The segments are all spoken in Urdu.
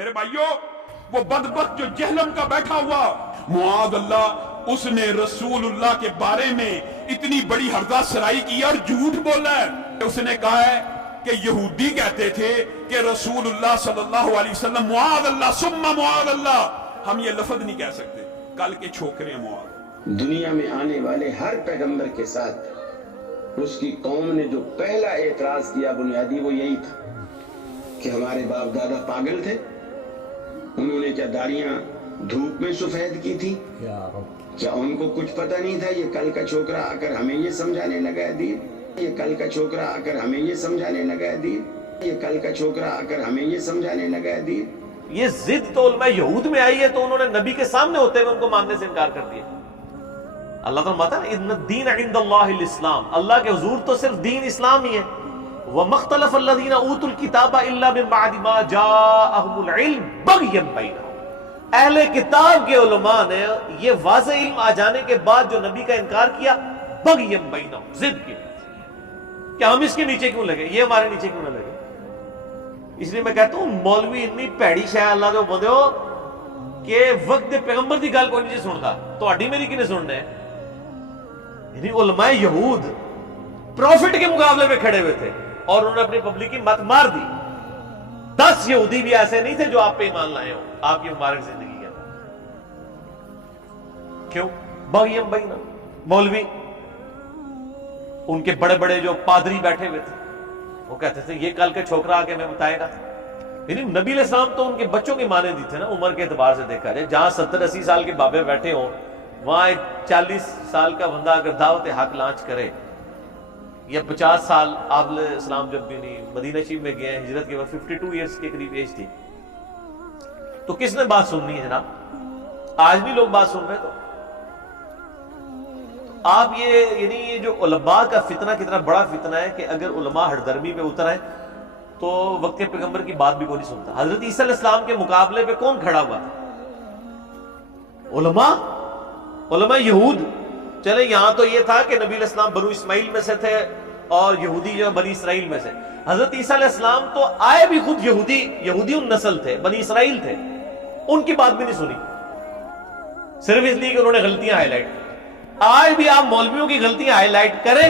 میرے بھائیوں، وہ بدبخت جو جہنم کا بیٹھا ہوا معاذ اللہ، اس نے رسول اللہ کے بارے میں اتنی بڑی ہرزہ سرائی کی اور جھوٹ بولا ہے۔ اس نے کہا ہے کہ یہودی کہتے تھے کہ رسول اللہ صلی اللہ علیہ وسلم معاذ اللہ ثم معاذ اللہ، ہم یہ لفظ نہیں کہہ سکتے، کل کے چھوکرے معاذ۔ دنیا میں آنے والے ہر پیغمبر کے ساتھ اس کی قوم نے جو پہلا اعتراض کیا بنیادی وہ یہی تھا کہ ہمارے باپ دادا پاگل تھے، انہوں نے کیا داڑیاں دھوپ میں سفید کی تھی؟ کیا ان کو کچھ پتہ نہیں تھا؟ یہ کل کا چھوکرا آ کر ہمیں یہ سمجھانے لگا ہے دین، یہ کل کا چھوکرا آ کر ہمیں یہ سمجھانے لگا ہے دین، یہ کل کا چھوکرا آ کر ہمیں یہ سمجھانے لگا ہے دین۔ یہ ضد تو علماء یہود میں آئی ہے تو انہوں نے نبی کے سامنے ہوتے ہوئے ان کو ماننے سے انکار کر دیا۔ اللہ تعالیٰ بتا ہے ان الدین عند اللہ الاسلام، اللہ کے حضور تو صرف دین اسلام ہی ہے۔ وَمَا اخْتَلَفَ الَّذِينَ أُوتُوا الْكِتَابَ إِلَّا مِن بَعْدِ مَا جَاءَهُمُ الْعِلْمُ بَغْيًا بَيْنَهُمْ، اہل کتاب کے علماء نے یہ واضح علم آ جانے کے بعد جو نبی کا انکار کیا، بغیم بینہم، ضد کی، کہ ہم اس کے نیچے کیوں لگے، یہ ہمارے نیچے کیوں نہ لگے۔ اس لیے میں کہتا ہوں مولوی اتنی پیڑی شے اللہ دے بندے ہو کہ وقت پیغمبر دی گل کوئی نہیں سنتا، تہاڈی میری کنے سننا ہے؟ یعنی علماء یہود پروفٹ کے مقابلے میں کھڑے ہوئے تھے اور انہوں نے اپنی پبلک کی مت مار دی۔ 10 یہودی بھی ایسے نہیں تھے جو آپ پہ ایمان لائے ہوں آپ کی مبارک زندگی کے اندر۔ کیوں؟ بغیم بینا، مولوی ان کے بڑے بڑے جو پادری بیٹھے ہوئے تھے وہ کہتے تھے یہ کل کے چھوکرا آ کے میں بتائے گا۔ یعنی نبی علیہ السلام تو ان کے بچوں کی مانے دی تھے نا، عمر کے اعتبار سے دیکھا جائے، جہاں 70-80 سال کے بابے بیٹھے ہوں وہاں ایک 40 سال کا بندہ اگر دعوت حق لانچ کرے، یا 50 سال آپ علیہ السلام جب بھی نہیں مدینہ شریف میں گئے ہیں ہجرت کے بعد 52 ایئرس کے قریب ایج تھی، تو کس نے بات سننی ہے جناب؟ آج بھی لوگ بات سن رہے تو آپ یعنی یہ جو علماء کا فتنہ کتنا بڑا فتنہ ہے کہ اگر علماء ہردرمی پہ اتر آئے تو وقت کے پیغمبر کی بات بھی کوئی نہیں سنتا۔ حضرت عیسیٰ علیہ السلام کے مقابلے پہ کون کھڑا ہوا تھا؟ علماء یہود۔ چلے یہاں تو یہ تھا کہ نبی علیہ السلام بنو اسماعیل میں سے تھے اور یہودی جو بنی اسرائیل میں سے۔ حضرت عیسیٰ علیہ السلام تو آئے بھی خود یہودی نسل تھے، بنی اسرائیل تھے، ان کی بات بھی نہیں سنی، صرف اس لیے کہ انہوں نے غلطیاں ہائی لائٹ کی۔ آج بھی آپ مولویوں کی غلطیاں ہائی لائٹ کریں،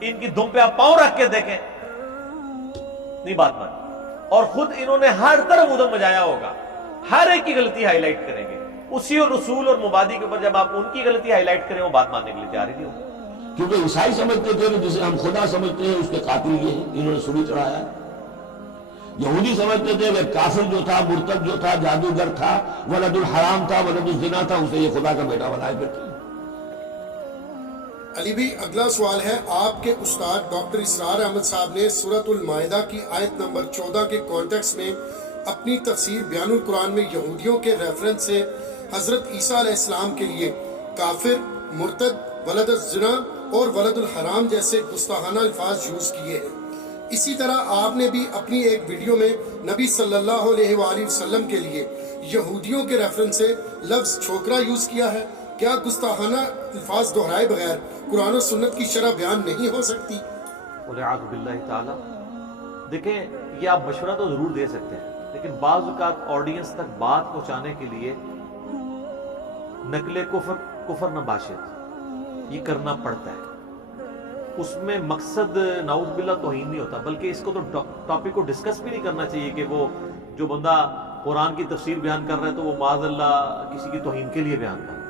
ان کی دم پہ آپ پاؤں رکھ کے دیکھیں، نہیں بات مانی، اور خود انہوں نے ہر طرف ادھم مچایا ہوگا، ہر ایک کی غلطی ہائی لائٹ کریں گے، اسی اور رسول اور مبادی کے اوپر جب آپ ان کی غلطی ہائی لائٹ کریں وہ بات ماننے کے لیے تیار ہی نہیں ہوگا۔ کیونکہ عیسائی سمجھتے تھے کہ جسے ہم خدا سمجھتے ہیں اس کے قاتل یہ ہیں، انہوں نے سولی چڑھایا۔ یہودی سمجھتے تھے کہ کافر جو تھا، مرتد جو تھا، جادوگر تھا، ولد الحرام تھا، ولد الزنا تھا، اسے یہ خدا کا بیٹا بنائے بیٹھے۔ علی بھی اگلا سوال ہے، آپ کے استاد ڈاکٹر اسرار احمد صاحب نے سورۃ المائدہ کی آیت نمبر 14 کے کانٹیکس میں اپنی تفسیر بیان القرآن میں یہودیوں کے ریفرنس سے حضرت عیسیٰ علیہ السلام کے لیے کافر، مرتد، ولد الزنا اور ولد الحرام جیسے گستاخانہ الفاظ یوز کیے ہیں۔ اسی طرح آپ نے بھی اپنی ایک ویڈیو میں نبی صلی اللہ علیہ وآلہ وسلم کے لیے یہودیوں کے ریفرنس سے لفظ چھوکرا یوز کیا ہے۔ کیا گستاخانہ الفاظ دہرائے بغیر قرآن و سنت کی شرح بیان نہیں ہو سکتی؟ والعیاذ باللہ تعالی۔ دیکھیں یہ آپ مشورہ تو ضرور دے سکتے ہیں، لیکن بعض اوقات آڈینس تک بات پہنچانے کے لیے نقل کفر نباشت یہ کرنا پڑتا ہے۔ اس میں مقصد نعوذ باللہ توہین نہیں ہوتا، بلکہ اس کو تو ٹاپک کو ڈسکس بھی نہیں کرنا چاہیے کہ وہ جو بندہ قرآن کی تفسیر بیان کر رہا ہے تو وہ معاذ اللہ کسی کی توہین کے لیے بیان کر رہا ہے۔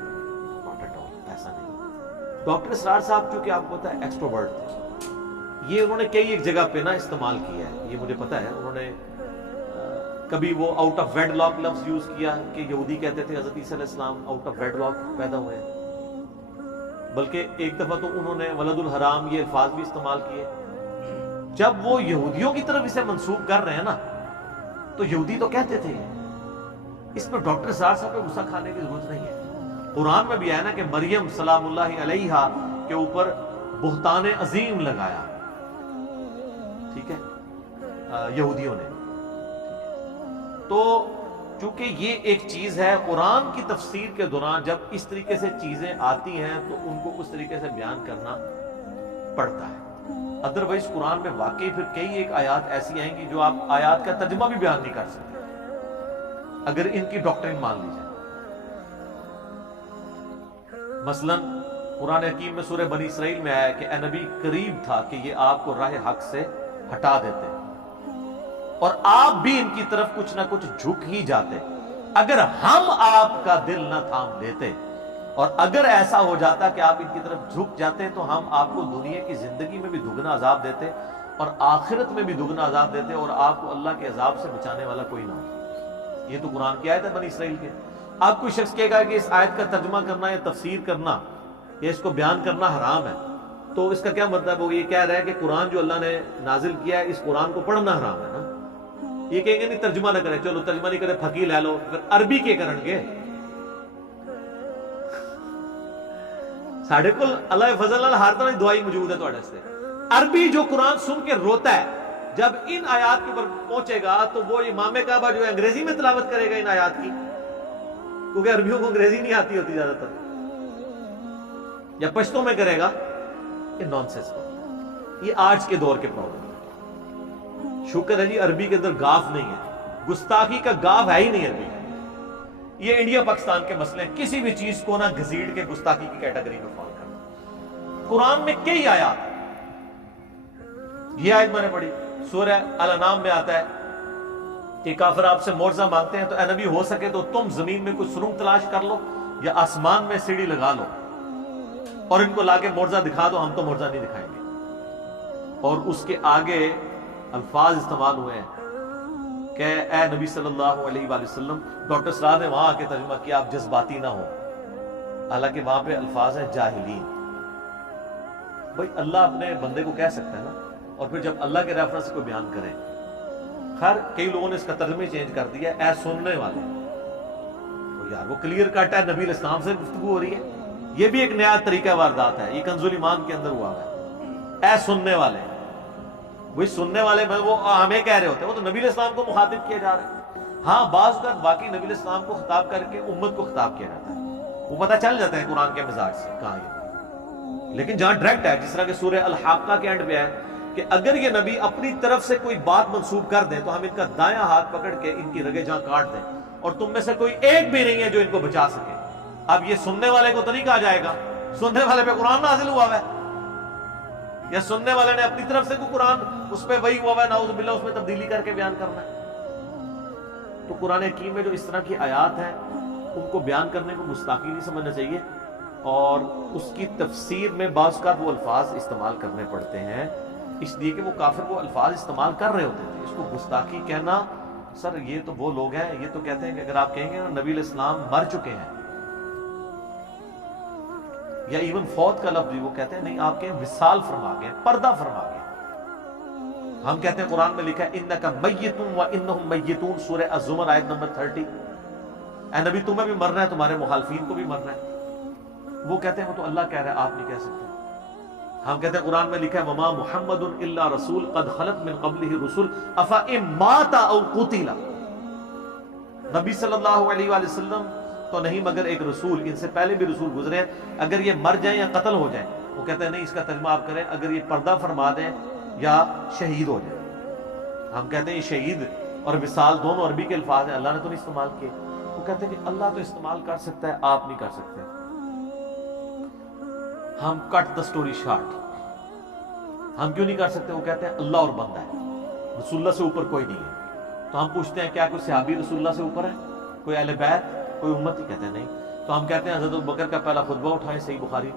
ناٹ ایٹ آل، ایسا نہیں۔ ڈاکٹر اسرار صاحب چونکہ آپ کو پتا ہے ایکسٹروورٹ تھے، یہ انہوں نے کئی ایک جگہ پہ نا استعمال کیا ہے، یہ مجھے پتا ہے۔ انہوں نے کبھی وہ آؤٹ آف ویڈ لاک لفظ یوز کیا کہ یہودی کہتے تھے حضرت عیسیٰ علیہ السلام آؤٹ آف ویڈ لاک پیدا ہوئے ہیں، بلکہ ایک دفعہ تو انہوں نے ولد الحرام یہ الفاظ بھی استعمال کیے۔ جب وہ یہودیوں کی طرف اسے منسوب کر رہے ہیں نا تو یہودی تو کہتے تھے، اس پہ ڈاکٹر اسرار صاحب پہ غصہ کھانے کی ضرورت نہیں ہے۔ قرآن میں بھی ہے نا کہ مریم سلام اللہ علیہا کے اوپر بہتان عظیم لگایا، ٹھیک ہے، یہودیوں نے۔ تو چونکہ یہ ایک چیز ہے، قرآن کی تفسیر کے دوران جب اس طریقے سے چیزیں آتی ہیں تو ان کو اس طریقے سے بیان کرنا پڑتا ہے، ادروائز قرآن میں واقعی پھر کئی ایک آیات ایسی آئیں گی جو آپ آیات کا ترجمہ بھی بیان نہیں کر سکتے۔ اگر ان کی ڈاکٹرن مان لی جائے. مثلا قرآن حکیم میں سورہ بنی اسرائیل میں آیا کہ اے نبی قریب تھا کہ یہ آپ کو راہ حق سے ہٹا دیتے اور آپ بھی ان کی طرف کچھ نہ کچھ جھک ہی جاتے اگر ہم آپ کا دل نہ تھام لیتے. اور اگر ایسا ہو جاتا کہ آپ ان کی طرف جھک جاتے تو ہم آپ کو دنیا کی زندگی میں بھی دگنا عذاب دیتے اور آخرت میں بھی دگنا عذاب دیتے اور آپ کو اللہ کے عذاب سے بچانے والا کوئی نہ ہو. یہ تو قرآن کی آیت ہے بنی اسرائیل کے. آپ کوئی شخص کہے گا کہ اس آیت کا ترجمہ کرنا یا تفسیر کرنا یا اس کو بیان کرنا حرام ہے, تو اس کا کیا مطلب ہے؟ وہ یہ کہہ رہا ہے کہ قرآن جو اللہ نے نازل کیا ہے اس قرآن کو پڑھنا حرام ہے نا. یہ کہیں گے نہیں ترجمہ نہ کرے, چلو ترجمہ نہیں کرے پھکی لے لو, پھر عربی کے کرن گے. ساڑھے کل اللہ فضل اللہ ہر طرح دعائی موجود ہے تو سے. عربی جو قرآن سن کے روتا ہے جب ان آیات کے اوپر پہنچے گا تو وہ امام کعبہ جو ہے انگریزی میں تلاوت کرے گا ان آیات کی, کیونکہ عربیوں کو انگریزی نہیں آتی ہوتی زیادہ تر, یا پشتوں میں کرے گا. یہ نان سینس. یہ آج کے دور کے پرابلم ہے. شکر ہے جی عربی کے اندر گاف نہیں ہے, گستاخی کا گاف ہے ہی نہیں عربی. یہ انڈیا پاکستان کے مسئلے ہیں, کسی بھی چیز کو نہ گھسیٹ کے گستاخی کی کیٹیگری میں فال کرنا. قرآن میں کئی آیات, یہ آیت میں نے پڑھی سورہ الانعام میں آتا ہے کہ کافر آپ سے معجزہ مانگتے ہیں تو اے نبی ہو سکے تو تم زمین میں کوئی سرنگ تلاش کر لو یا آسمان میں سیڑھی لگا لو اور ان کو لا کے معجزہ دکھا دو, ہم تو معجزہ نہیں دکھائیں گے. اور اس کے آگے الفاظ استعمال ہوئے ہیں کہ اے نبی صلی اللہ علیہ وآلہ وسلم, ڈاکٹر سرار نے وہاں آ کے ترجمہ کیا آپ جذباتی نہ ہو, حالانکہ وہاں پہ الفاظ ہیں جاہلین. بھائی اللہ اپنے بندے کو کہہ سکتا ہے نا, اور پھر جب اللہ کے ریفرنس سے کوئی بیان کرے. خیر کئی لوگوں نے اس کا ترجمہ چینج کر دیا اے سننے والے. تو یار وہ کلیئر کٹ ہے, نبی علیہ السلام سے گفتگو ہو رہی ہے. یہ بھی ایک نیا طریقہ واردات ہے, یہ کنز الایمان کے اندر ہوا ہے. اے سننے والے, وہی سننے والے وہ ہمیں کہہ رہے ہوتے ہیں, وہ تو نبی علیہ السلام کو مخاطب کیا جا رہا ہے. ہاں بعض اوقات باقی نبی علیہ السلام کو خطاب کر کے امت کو خطاب کیا جاتا ہے, وہ پتہ چل جاتا ہے قرآن کے مزاج سے کہاں یہ. لیکن جہاں ڈائریکٹ ہے, جس طرح کہ سورہ الحاقہ کے اینڈ پہ ہے کہ اگر یہ نبی اپنی طرف سے کوئی بات منسوب کر دیں تو ہم ان کا دایاں ہاتھ پکڑ کے ان کی رگیں جہاں کاٹ دیں, اور تم میں سے کوئی ایک بھی نہیں ہے جو ان کو بچا سکے. اب یہ سننے والے کو تو نہیں کہا جائے گا, سننے والے پہ قرآن نازل ہوا ہے, یا سننے والے نے اپنی طرف سے کوئی قرآن اس پہ وہی ہوا ہے نعوذ باللہ, اس میں تبدیلی کر کے بیان کرنا ہے. تو قرآن حکیم میں جو اس طرح کی آیات ہیں ان کو بیان کرنے کو گستاخی نہیں سمجھنا چاہیے, اور اس کی تفسیر میں بعض اوقات وہ الفاظ استعمال کرنے پڑتے ہیں اس لیے کہ وہ کافر وہ الفاظ استعمال کر رہے ہوتے تھے. اس کو گستاخی کہنا, سر یہ تو وہ لوگ ہیں, یہ تو کہتے ہیں کہ اگر آپ کہیں گے نا نبی علیہ السلام مر چکے ہیں یا ایون فوت کا لفظ بھی وہ کہتے ہیں نہیں, آپ کہیں وصال فرما گئے, پردہ فرما گئے. ہم کہتے ہیں قرآن میں لکھا ہے انکا میتون و انہم میتون, سورہ الزمر آیت نمبر 30. اے نبی تمہیں بھی مرنا ہے, تمہارے مخالفین کو بھی مرنا ہے. وہ کہتے ہیں وہ تو اللہ کہہ رہا ہے, آپ نہیں کہہ سکتے. ہم کہتے ہیں قرآن میں لکھا ہے وما محمد الا رسول قد خلت من قبلہ رسل افئن مات او قتل. نبی صلی اللہ علیہ وآلہ وسلم تو نہیں مگر ایک رسول, ان سے پہلے بھی رسول گزرے ہیں, اگر یہ مر جائیں یا قتل ہو جائیں. وہ کہتے ہیں نہیں, اس کا ترجمہ آپ کریں اگر یہ پردہ فرما دیں یا شہید ہو جائیں. ہم کہتے ہیں یہ شہید اور وصال دونوں عربی کے الفاظ ہیں, اللہ نے تو نہیں استعمال کیے. وہ کہتے ہیں کہ اللہ تو استعمال کر سکتا ہے, آپ نہیں کر سکتے. ہم کٹ دا سٹوری شارٹ, ہم کیوں نہیں کر سکتے؟ وہ کہتے ہیں اللہ اور بندہ ہے, رسول اللہ سے اوپر کوئی نہیں ہے. تو ہم پوچھتے ہیں کیا کوئی صحابی رسول اللہ سے اوپر ہے, کوئی اہل بیت, کوئی امت؟ ہی کہتے ہیں نہیں. تو ہم کہتے ہیں حضرت ابوبکر کا پہلا خطبہ اٹھائیں صحیح بخاری,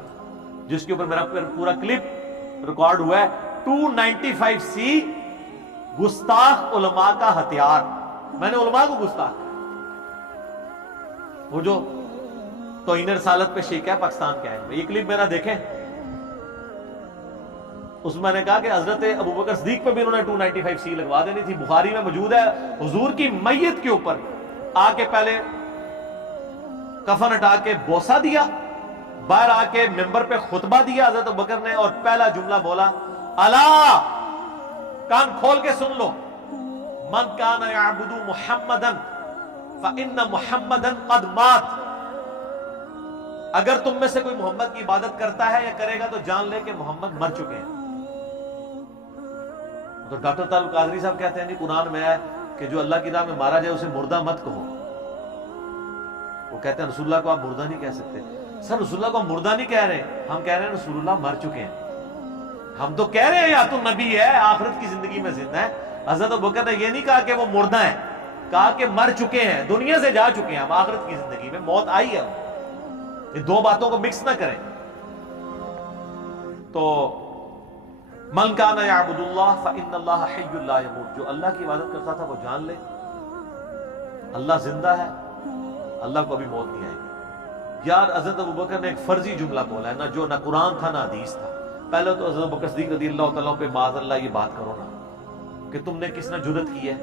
جس کے اوپر میرا پورا کلپ ریکارڈ ہوا ہے. 295C گستاخ علماء کا ہتھیار. میں نے علماء کو گستاخ کہا. وہ جو توہین رسالت پہ شیک ہے پاکستان کے آئین میں, یہ کلپ میرا دیکھیں. اس میں نے کہا کہ حضرت ابوبکر صدیق پہ بھی انہوں نے 295C لگوا دینی تھی. بخاری میں موجود ہے, حضور کی میت کے اوپر آ کے پہلے کفن ہٹا کے بوسہ دیا, باہر آ کے ممبر پہ خطبہ دیا حضرت ابوبکر نے, اور پہلا جملہ بولا الا, کان کھول کے سن لو, من کان یعبد محمدا فإن محمدا قد مات. اگر تم میں سے کوئی محمد کی عبادت کرتا ہے یا کرے گا تو جان لے کہ محمد مر چکے ہیں. تو ڈاکٹر تعلق قادری صاحب کہتے ہیں نہیں, قرآن میں ہے کہ جو اللہ کی راہ میں مارا جائے اسے مردہ مت کہو. وہ کہتے ہیں رسول اللہ کو آپ مردہ نہیں کہہ سکتے. سر رسول اللہ کو ہم مردہ نہیں کہہ رہے, ہم کہہ رہے ہیں رسول اللہ مر چکے ہیں. ہم تو کہہ رہے ہیں یا تو نبی ہے, آخرت کی زندگی میں زندہ ہے. حضرت ابوبکر نے یہ نہیں کہا کہ وہ مردہ ہیں, کہا کہ مر چکے ہیں, دنیا سے جا چکے ہیں, ہم آخرت کی زندگی میں موت آئی ہے. یہ دو باتوں کو مکس نہ کریں. تو من کان یعبد اللہ فإن اللہ حی لا یموت, جو اللہ کی عبادت کرتا تھا وہ جان لے اللہ زندہ ہے, اللہ کو ابھی موت نہیں آئے گی. یار حضرت ابوبکر نے ایک فرضی جملہ بولا ہے, نہ قرآن تھا نہ حدیث تھا. پہلے تو حضرت ابوبکر صدیق رضی اللہ تعالیٰ پہ معاذ اللہ یہ بات کرو نا کہ تم نے کس نے جرت کی ہے,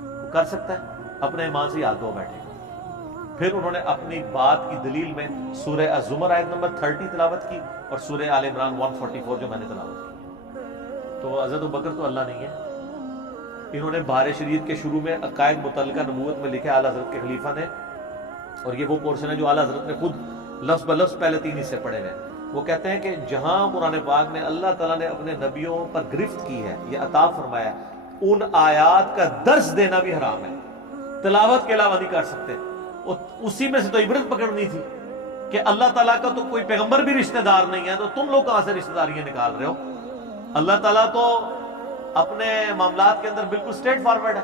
وہ کر سکتا ہے اپنے ایمان سے یاد دو بیٹھے گا. پھر انہوں نے اپنی بات کی دلیل میں سورہ الزمر آیت نمبر 30 تلاوت کی اور سورہ آل عمران 144 جو میں نے تلاوت کی. تو حضرت ابوبکر تو اللہ نہیں ہے. انہوں نے بہار شریعت کے شروع میں عقائد متعلقہ نبوت میں لکھا اعلیٰ حضرت کے خلیفہ نے, اور یہ وہ پورشن ہے جو اعلیٰ حضرت نے خود لفظ بلفظ پہلے 3 حصے پڑھے ہوئے. وہ کہتے ہیں کہ جہاں قرآن پاک میں اللہ تعالیٰ نے اپنے نبیوں پر گرفت کی ہے, یہ عطا فرمایا, ان آیات کا درس دینا بھی حرام ہے, تلاوت کے علاوہ نہیں کر سکتے. اسی میں سے تو عبرت پکڑنی تھی کہ اللہ تعالیٰ کا تو کوئی پیغمبر بھی رشتہ دار نہیں ہے, تو تم لوگ کہاں سے رشتہ داریاں نکال رہے ہو. اللہ تعالیٰ تو اپنے معاملات کے اندر بالکل سٹریٹ فارورڈ ہے.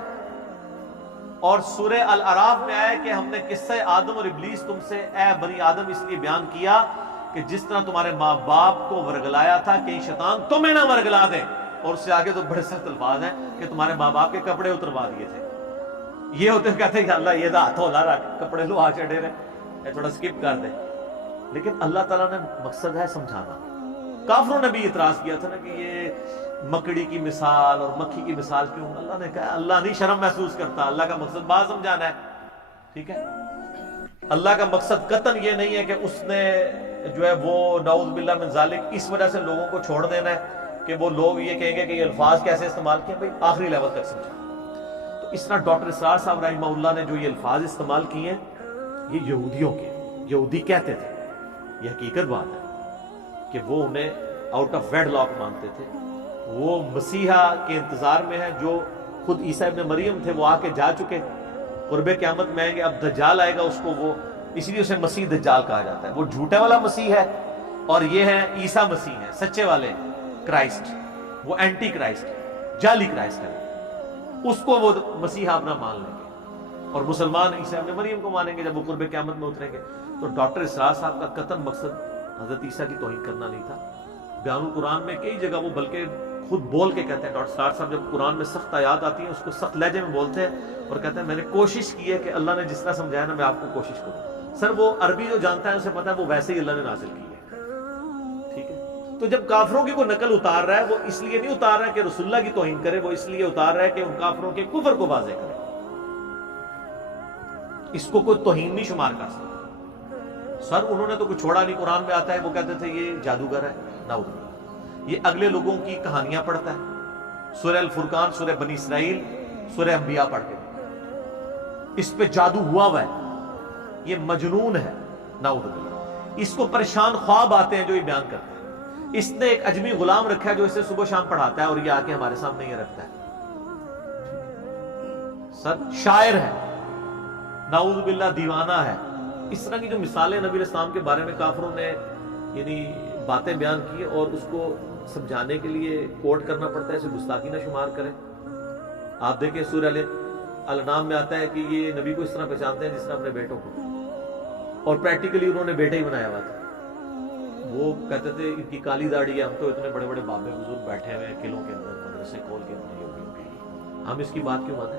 اور سورہ الاعراف میں آیا کہ ہم نے قصہ آدم اور ابلیس تم سے اے بنی آدم اس لیے بیان کیا کہ جس طرح تمہارے ماں باپ کو ورگلایا تھا کہ شیطان تمہیں نہ ورگلا دے. اور اس سے آگے تو بڑے سخت الفاظ ہیں کہ تمہارے ماں باپ کے کپڑے اتروا دیے تھے. یہ ہوتے کہتے ہیں کہ اللہ یہ ہاتھ ہولا رکھ, کپڑے لو آ چڑھے رہے, یہ تھوڑا سکپ کر دے. لیکن اللہ تعالیٰ نے مقصد ہے سمجھانا. کافروں نے بھی اعتراض کیا تھا نا کہ یہ مکڑی کی مثال اور مکھی کی مثال کیوں. اللہ نے کہا اللہ نہیں شرم محسوس کرتا, اللہ کا مقصد بات سمجھانا ہے. ٹھیک ہے, اللہ کا مقصد قطعاً یہ نہیں ہے کہ اس نے جو ہے وہ نعوذ باللہ من ذالک اس وجہ سے لوگوں کو چھوڑ دینا ہے کہ وہ لوگ یہ کہیں گے کہ یہ الفاظ کیسے استعمال کیے. بھائی آخری لیول تک سمجھا. تو اس طرح ڈاکٹر اسرار صاحب رحمہ اللہ نے جو یہ الفاظ استعمال کیے ہیں یہ یہودیوں کے, یہودی کہتے تھے, یہ حقیقت بات ہے کہ وہ انہیں آؤٹ آف ویڈ لاک مانتے تھے. وہ مسیحا کے انتظار میں ہیں جو خود عیسیٰ ابن مریم تھے, وہ آ کے جا چکے, قرب قیامت میں آئیں گے. اب دجال آئے گا, اس کو وہ اسی لیے اسے مسیح دجال کہا جاتا ہے. وہ جھوٹے والا مسیح ہے اور یہ ہے عیسیٰ مسیح ہے, سچے والے کرائسٹ. وہ اینٹی کرائسٹ, جعلی کرائسٹ ہے. اس کو وہ مسیح اپنا مان لیں گے اور مسلمان عیسیٰ ابن مریم کو مانیں گے جب وہ قرب قیامت میں اتریں گے. تو ڈاکٹر اسرار صاحب کا قطعاً مقصد حضرت عیسیٰ کی توہین کرنا نہیں تھا. بیان القرآن میں کئی جگہ وہ بلکہ خود بول کے کہتے ہیں, ڈاکٹر اسرار صاحب جب قرآن میں سخت آیات آتی ہیں اس کو سخت لہجے میں بولتے ہیں اور کہتے ہیں میں نے کوشش کی ہے کہ اللہ نے جس طرح سمجھایا نا میں آپ کو کوشش کروں. سر وہ عربی جو جانتا ہے اسے پتا ہے وہ ویسے ہی اللہ نے نازل کی ہے. ٹھیک ہے, تو جب کافروں کی کوئی نقل اتار رہا ہے وہ اس لیے نہیں اتار رہا ہے کہ رسول اللہ کی توہین کرے, وہ اس لیے اتار رہا ہے کہ ان کافروں کے کفر کو واضح کرے. اس کو کوئی توہین نہیں شمار کر سکتا. سر انہوں نے تو کچھ چھوڑا نہیں, قرآن میں آتا ہے وہ کہتے تھے یہ جادوگر ہے, نعوذ باللہ. یہ اگلے لوگوں کی کہانیاں پڑھتا ہے, سورہ الفرقان, سورہ بنی اسرائیل, سورہ انبیاء پڑھ کے اس پہ جادو ہوا ہے. یہ مجنون ہے, نعوذ باللہ. اس کو پریشان خواب آتے ہیں جو یہ بیان کرتا ہے. اس نے ایک اجمی غلام رکھا ہے جو اسے صبح شام پڑھاتا ہے اور یہ آ کے ہمارے سامنے یہ رکھتا ہے. سر شاعر ہے, نعوذ باللہ, دیوانہ ہے. اس طرح کی جو مثالیں نبی اسلام کے بارے میں کافروں نے یعنی باتیں بیان کی اور اس کو سمجھانے کے لیے کوٹ کرنا پڑتا ہے, اسے گستاخی نہ شمار کریں. آپ دیکھیں سورہ الانعام میں آتا ہے کہ یہ نبی کو اس طرح پہچانتے ہیں جس طرح اپنے بیٹوں کو, اور پریکٹیکلی انہوں نے بیٹے ہی بنایا ہوا تھا. وہ کہتے تھے ان کی کالی داڑھی ہے, ہم تو اتنے بڑے بڑے بابے بزرگ بیٹھے ہوئے ہیں قلعوں کے اندر, مدرسے کھول کے اندر, ہم اس کی بات کیوں مانیں.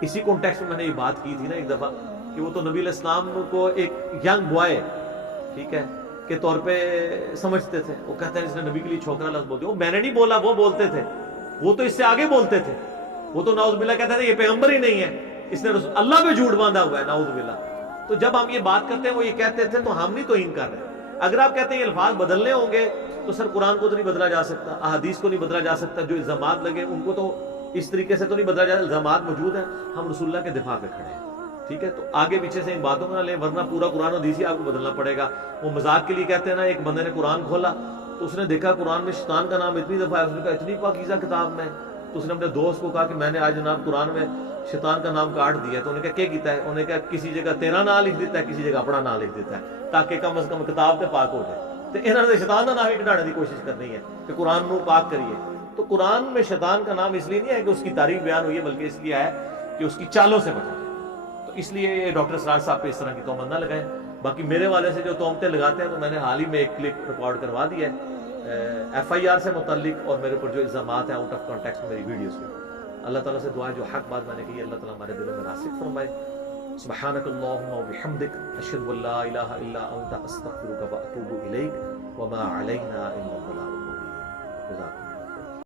اسی کانٹیکسٹ میں میں نے یہ بات کی تھی نا ایک دفعہ کہ وہ تو نبی علیہ السلام کو ایک ینگ بوائے ٹھیک ہے کے طور پہ سمجھتے تھے. وہ کہتے ہیں اس نے نبی کے لیے چھوکرا لفظ بولتے, وہ میں نے نہیں بولا, وہ بولتے تھے, وہ تو اس سے آگے بولتے تھے. وہ تو نعوذ باللہ کہتے تھے یہ پیغمبر ہی نہیں ہے, اس نے اللہ پہ جھوٹ باندھا ہوا ہے, نعوذ باللہ. تو جب ہم یہ بات کرتے ہیں وہ یہ کہتے تھے تو ہم نہیں توہین کر رہے. اگر آپ کہتے ہیں یہ الفاظ بدلنے ہوں گے تو سر قرآن کو تو نہیں بدلا جا سکتا, احادیث کو نہیں بدلا جا سکتا, جو الزامات لگے ان کو تو اس طریقے سے تو نہیں بدلا جا سکتا. الزامات موجود ہیں, ہم رسول اللہ کے دفاع پہ کھڑے ہیں. ٹھیک ہے, تو آگے پیچھے سے ان باتوں کو نہ لیں ورنہ پورا قرآن حدیث ہی آپ کو بدلنا پڑے گا. وہ مذاق کے لیے کہتے ہیں نا, ایک بندے نے قرآن کھولا تو اس نے دیکھا قرآن میں شیطان کا نام اتنی دفعہ ہے, اس نے کہا اتنی پاکیزہ کتاب میں, تو اس نے اپنے دوست کو کہا کہ میں نے آج جناب قرآن میں شیطان کا نام کاٹ دیا تو انہیں کیا کیتا ہے؟ انہیں کہا کسی جگہ تیرا نام لکھ دیتا ہے, کسی جگہ اپنا نام لکھ دیتا ہے تاکہ کم از کم کتاب تے پاک ہو جائے. تو انہوں نے شیطان کا نام ہی کٹانے کی کوشش کرنی ہے کہ قرآن نو پاک کریے. تو قرآن میں شیطان کا نام اس لیے نہیں ہے کہ اس کی تعریف بیان ہوئی ہے, بلکہ اس لیے ہے کہ اس کی چالوں سے بچا جائے. تو اس لیے ڈاکٹر اسرار صاحب پہ اس طرح کی تہمت نہ لگائیں. باقی میرے والے سے جو تہمتیں لگاتے ہیں تو میں نے حال ہی میں ایک کلپ ریکارڈ کروا دی ہے FIR سے متعلق, اور میرے اوپر جو الزامات ہیں آؤٹ آف کانٹیکسٹ میری ویڈیوز میں. اللہ تعالیٰ سے دعا ہے جو حق بات میں نے کی اللہ تعالیٰ ہمارے دلوں میں راسخ فرمائے. سبحانک اللہم و بحمدک اشہد ان لا الہ الا انت استغفرک و اتوب الیک وما علینا الا البلاغ المبین. جزاکم